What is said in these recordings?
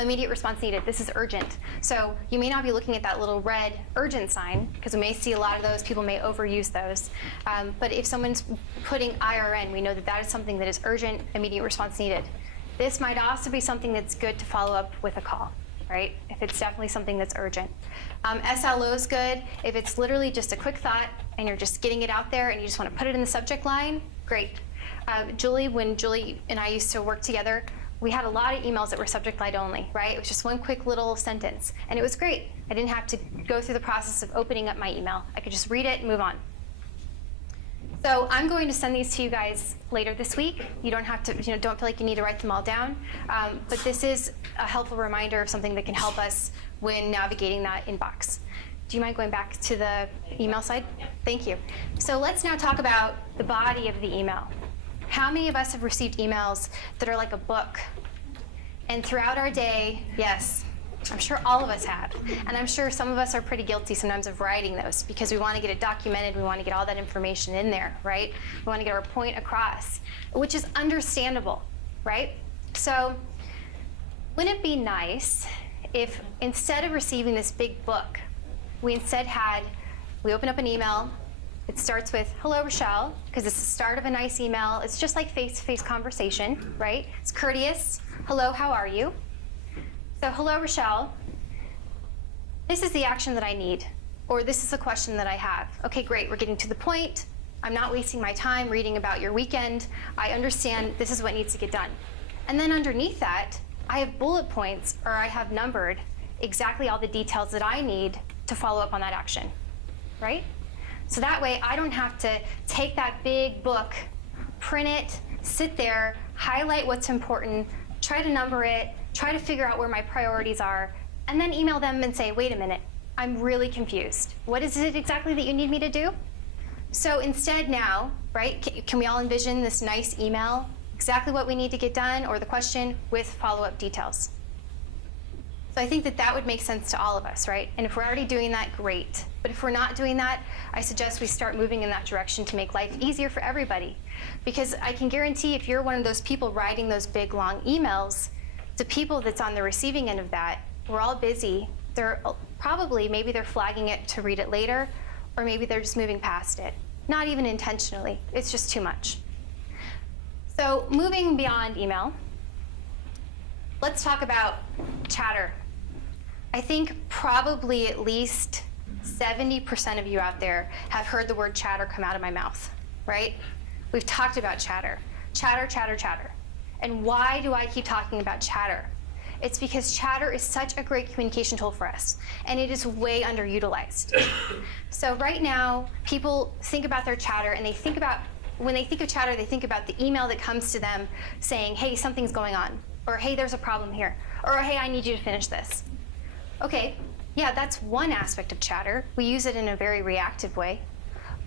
Immediate response needed. This is urgent. So you may not be looking at that little red urgent sign, because we may see a lot of those. People may overuse those. But if someone's putting IRN, we know that that is something that is urgent, immediate response needed. This might also be something that's good to follow up with a call, right? If it's definitely something that's urgent. SLO is good. If it's literally just a quick thought and you're just getting it out there and you just want to put it in the subject line, great. Julie, when Julie and I used to work together, we had a lot of emails that were subject line only, right? It was just one quick little sentence, and it was great. I didn't have to go through the process of opening up my email. I could just read it and move on. So I'm going to send these to you guys later this week. You don't have to, don't feel like you need to write them all down. But this is a helpful reminder of something that can help us when navigating that inbox. Do you mind going back to the email side? Thank you. So let's now talk about the body of the email. How many of us have received emails that are like a book? And throughout our day, yes, I'm sure all of us have. And I'm sure some of us are pretty guilty sometimes of writing those because we want to get it documented, we want to get all that information in there, right? We want to get our point across, which is understandable, right? So wouldn't it be nice if instead of receiving this big book, we open up an email. It starts with, hello, Rachelle, because it's the start of a nice email. It's just like face-to-face conversation, right? It's courteous. Hello, how are you? So, hello, Rachelle. This is the action that I need, or this is a question that I have. Okay, great, we're getting to the point. I'm not wasting my time reading about your weekend. I understand this is what needs to get done. And then underneath that, I have bullet points, or I have numbered exactly all the details that I need to follow up on that action, right? So that way, I don't have to take that big book, print it, sit there, highlight what's important, try to number it, try to figure out where my priorities are, and then email them and say, wait a minute, I'm really confused. What is it exactly that you need me to do? So instead now, right, can we all envision this nice email, exactly what we need to get done, or the question with follow-up details? So I think that that would make sense to all of us, right? And if we're already doing that, great. But if we're not doing that, I suggest we start moving in that direction to make life easier for everybody. Because I can guarantee if you're one of those people writing those big, long emails, the people that's on the receiving end of that, we're all busy. They're probably, maybe they're flagging it to read it later, or maybe they're just moving past it. Not even intentionally, it's just too much. So moving beyond email, let's talk about chatter. I think probably at least 70% of you out there have heard the word chatter come out of my mouth, right? We've talked about chatter. Chatter, chatter, chatter. And why do I keep talking about chatter? It's because chatter is such a great communication tool for us, and it is way underutilized. So right now, people think about their chatter, and when they think of chatter, they think about the email that comes to them saying, hey, something's going on, or hey, there's a problem here, or hey, I need you to finish this. Okay, yeah, that's one aspect of chatter. We use it in a very reactive way,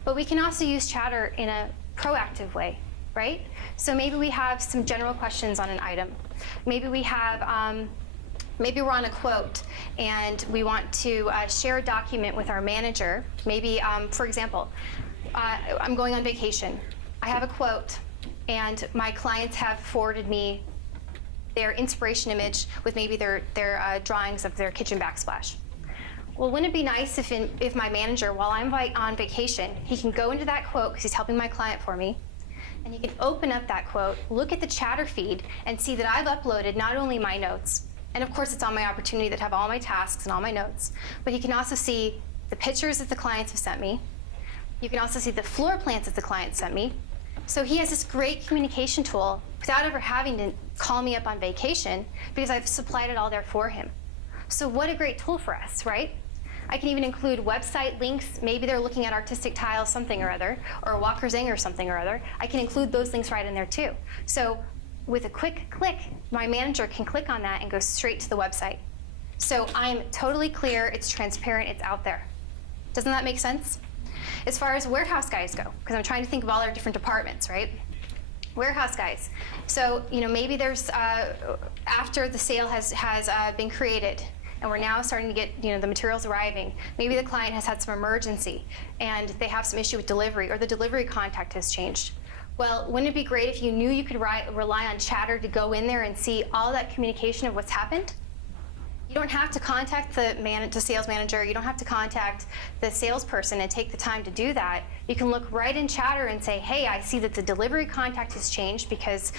but we can also use chatter in a proactive way, right? So maybe we have some general questions on an item. Maybe we have, maybe we're on a quote and we want to share a document with our manager. Maybe, for example, I'm going on vacation. I have a quote and my clients have forwarded me their inspiration image with maybe their drawings of their kitchen backsplash. Well, wouldn't it be nice if my manager, while I'm on vacation, he can go into that quote, because he's helping my client for me, and he can open up that quote, look at the chatter feed, and see that I've uploaded not only my notes, and of course it's on my opportunity that have all my tasks and all my notes, but he can also see the pictures that the clients have sent me. You can also see the floor plans that the client sent me. So he has this great communication tool without ever having to call me up on vacation, because I've supplied it all there for him. So what a great tool for us, right? I can even include website links. Maybe they're looking at Artistic Tile something or other, or Walker Zing or something or other. I can include those links right in there too. So with a quick click, my manager can click on that and go straight to the website. So I'm totally clear, it's transparent, it's out there. Doesn't that make sense? As far as warehouse guys go, because I'm trying to think of all our different departments, right? Warehouse guys. So maybe there's, after the sale has been created, and we're now starting to get the materials arriving. Maybe the client has had some emergency and they have some issue with delivery, or the delivery contact has changed. Well, wouldn't it be great if you knew you could rely on chatter to go in there and see all that communication of what's happened? You don't have to contact the sales manager. You don't have to contact the salesperson and take the time to do that. You can look right in Chatter and say, hey, I see that the delivery contact has changed because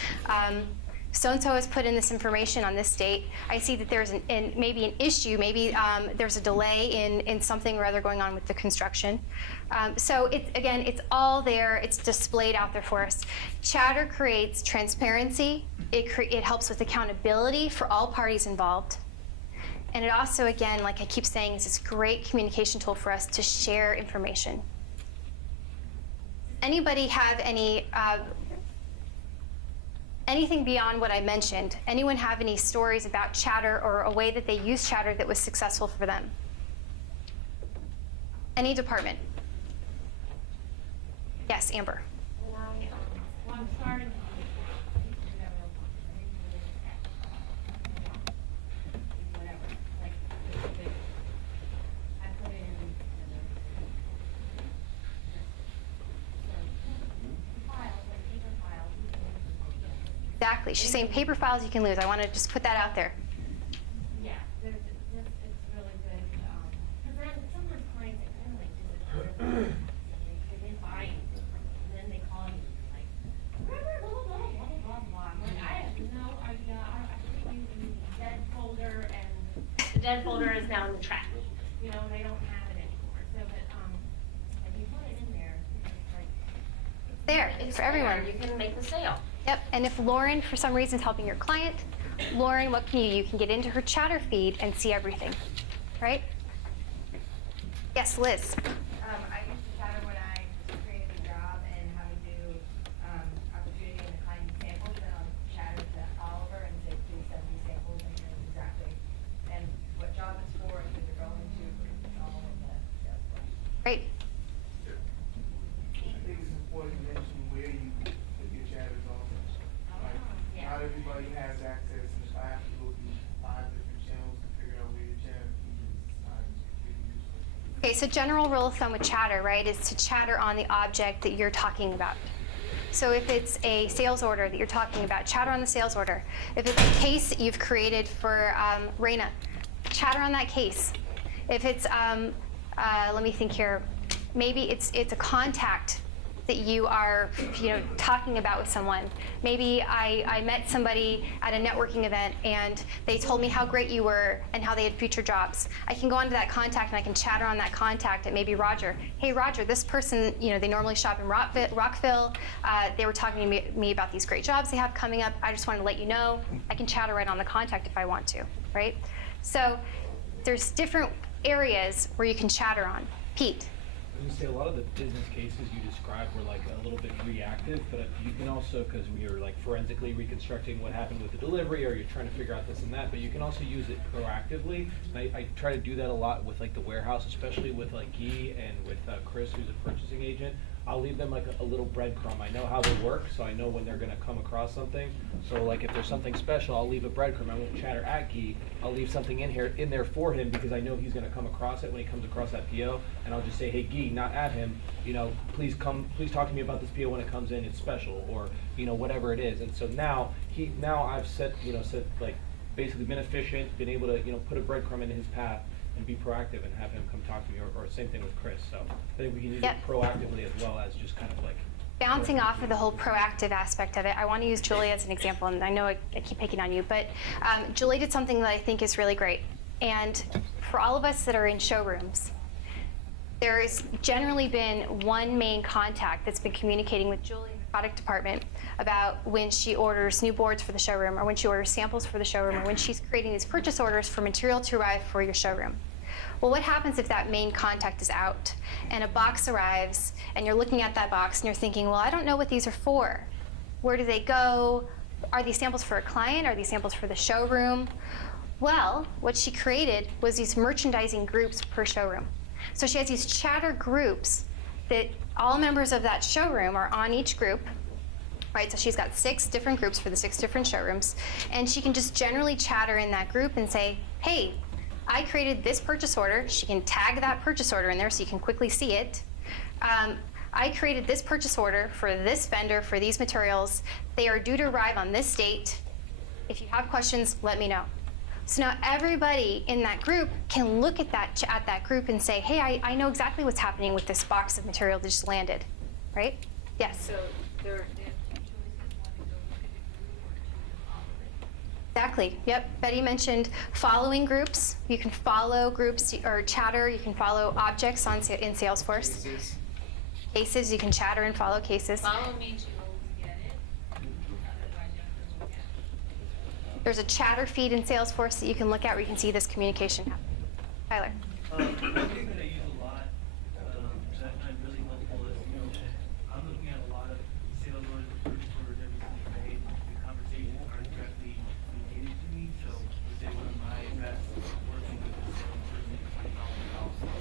so-and-so has put in this information on this date. I see that there's maybe an issue, maybe there's a delay in something or other going on with the construction. So again, it's all there. It's displayed out there for us. Chatter creates transparency. It helps with accountability for all parties involved. And it also, again, like I keep saying, is this great communication tool for us to share information. Anybody have anything beyond what I mentioned? Anyone have any stories about Chatter or a way that they use Chatter that was successful for them? Any department? Yes, Amber. Well, I'm starting to whatever. Like, I put in files, like paper files. Exactly. She's saying paper files you can lose. I want to just put that out there. Yeah, it's really good. Because then sometimes clients are kind of like disappear. They buy it, and then they call you like, blah, blah, blah, blah, blah, blah, blah. I'm like, I have no idea. I put you in the dead folder, and the dead folder is now in the trash. You know, they don't have it anymore. So, but if you put it in there, it's like There, for everyone. You can make the sale. Yep, and if Lauren, for some reason, is helping your client, Lauren, what can you can get into her Chatter feed and see everything, right? Yes, Liz. I used to Chatter when I created a job and how to do opportunity and the client samples, and I'll Chatter to Oliver and say, please send me samples and here's exactly and what job it's for and who they're going to, it's all in the sales force. Great. I think it's important to mention where you put your chatters on. Like, yeah. not everybody has access, and if I have to go through 5 different channels to figure out where your chatter feed is, it's really useful. Okay, so general rule of thumb with Chatter, right, is to chatter on the object that you're talking about. So if it's a sales order that you're talking about, chatter on the sales order. If it's a case that you've created for Raina, chatter on that case. If it's, let me think here, maybe it's a contact that you are, talking about with someone. Maybe I met somebody at a networking event and they told me how great you were and how they had future jobs. I can go onto that contact and I can chatter on that contact at maybe Roger. Hey Roger, this person, they normally shop in Rockville. They were talking to me about these great jobs they have coming up. I just wanted to let you know. I can chatter right on the contact if I want to, right? So there's different areas where you can chatter on. Pete. I was gonna say, a lot of the business cases you described were like a little bit reactive, but you can also, because you're like forensically reconstructing what happened with the delivery, or you're trying to figure out this and that, but you can also use it proactively. And I try to do that a lot with like the warehouse, especially with like Guy and with Chris, who's a purchasing agent. I'll leave them like a little breadcrumb. I know how they work, so I know when they're gonna come across something. So like if there's something special, I'll leave a breadcrumb. I won't chatter at Guy. I'll leave something in there for him because I know he's gonna come across it when he comes across that PO. And I'll just say, hey Guy, not at him, please talk to me about this PO when it comes in, it's special, or whatever it is. And so now I've set like basically been efficient, been able to put a breadcrumb in his path and be proactive and have him come talk to me, or same thing with Chris. So I think we can use it proactively as well as just kind of like Bouncing off of the whole proactive aspect of it, I want to use Julie as an example, and I know I keep picking on you, but Julie did something that I think is really great. And for all of us that are in showrooms, there's generally been one main contact that's been communicating with Julie in the product department about when she orders new boards for the showroom, or when she orders samples for the showroom, or when she's creating these purchase orders for material to arrive for your showroom. Well, what happens if that main contact is out and a box arrives and you're looking at that box and you're thinking, well, I don't know what these are for. Where do they go? Are these samples for a client? Are these samples for the showroom? Well, what she created was these merchandising groups per showroom. So she has these chatter groups that all members of that showroom are on each group, right? So she's got 6 different groups for the 6 different showrooms, and she can just generally chatter in that group and say, hey, I created this purchase order. She can tag that purchase order in there so you can quickly see it. I created this purchase order for this vendor for these materials. They are due to arrive on this date. If you have questions, let me know. So now everybody in that group can look at that group and say, hey, I know exactly what's happening with this box of material that just landed, right? Yes. So they have two choices, one to go look at the group or two to follow it. Exactly. Yep. Betty mentioned following groups. You can follow groups or chatter. You can follow objects in Salesforce. Cases. You can chatter and follow cases. Follow means you always get it, otherwise you have to look at it. There's a chatter feed in Salesforce that you can look at where you can see this communication happen. Tyler. One thing that I use a lot, that I find really helpful is, I'm looking at a lot of sales orders and purchase orders every single day. The conversations aren't directly related to me, so let's say one of my reps working with a salesperson is $20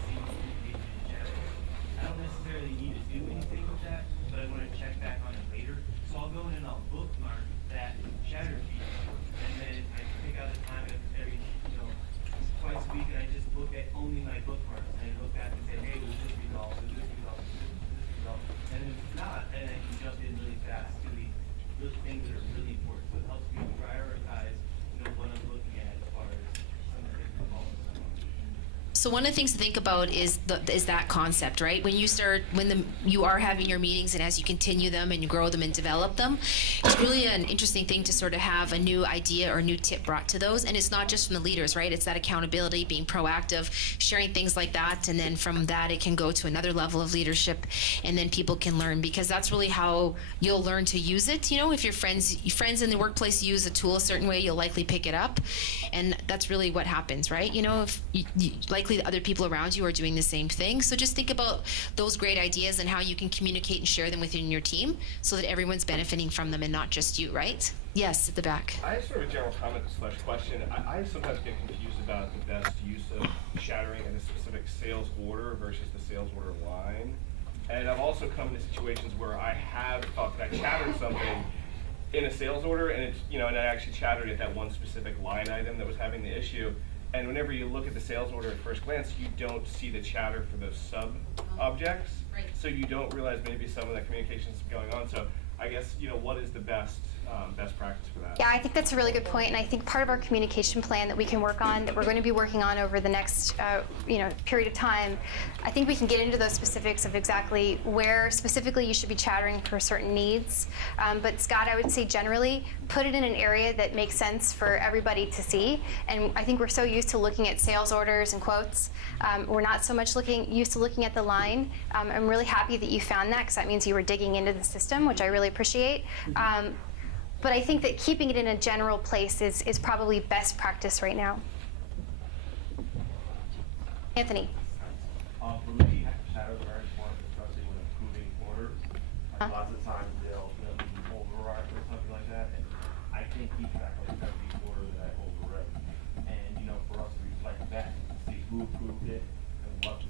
seeing communication in chat. I don't necessarily need to do anything with that, but I want to check back on it later. So I'll go in and I'll bookmark that chatter feed, and then I pick out the time every, twice a week, and I just look at only my bookmarks, and I look back and say, hey, was this resolved, was this resolved, was this resolved? And if it's not, then I can jump in really fast to the things that are really important. So it helps me prioritize, what I'm looking at as far as some of the things that fall into my mind. So one of the things to think about is that concept, right? When you are having your meetings and as you continue them and you grow them and develop them, it's really an interesting thing to sort of have a new idea or a new tip brought to those. And it's not just from the leaders, right? It's that accountability, being proactive, sharing things like that, and then from that it can go to another level of leadership, and then people can learn, because that's really how you'll learn to use it. If your friends in the workplace use a tool a certain way, you'll likely pick it up, and that's really what happens, right? If likely the other people around you are doing the same thing. So just think about those great ideas and how you can communicate and share them within your team so that everyone's benefiting from them and not just you, right? Yes, at the back. I have sort of a general comment / question. I sometimes get confused about the best use of shattering in a specific sales order versus the sales order line. And I've also come into situations where I have thought that I chattered something in a sales order, and it's, and I actually chattered at that one specific line item that was having the issue. And whenever you look at the sales order at first glance, you don't see the chatter for those sub objects. Right. So you don't realize maybe some of that communication is going on. So I guess, what is the best practice for that? Yeah, I think that's a really good point, and I think part of our communication plan that we can work on, that we're going to be working on over the next, period of time, I think we can get into those specifics of exactly where specifically you should be chattering for certain needs. But Scott, I would say generally, put it in an area that makes sense for everybody to see. And I think we're so used to looking at sales orders and quotes. We're not so much used to looking at the line. I'm really happy that you found that, because that means you were digging into the system, which I really appreciate. But I think that keeping it in a general place is probably best practice right now. Anthony. For me, chatter is very important, especially when improving orders. Lots of times they'll leave override or something like that, and I can't keep track of every order that I overwrote. And for us to reflect back, see who approved it and what was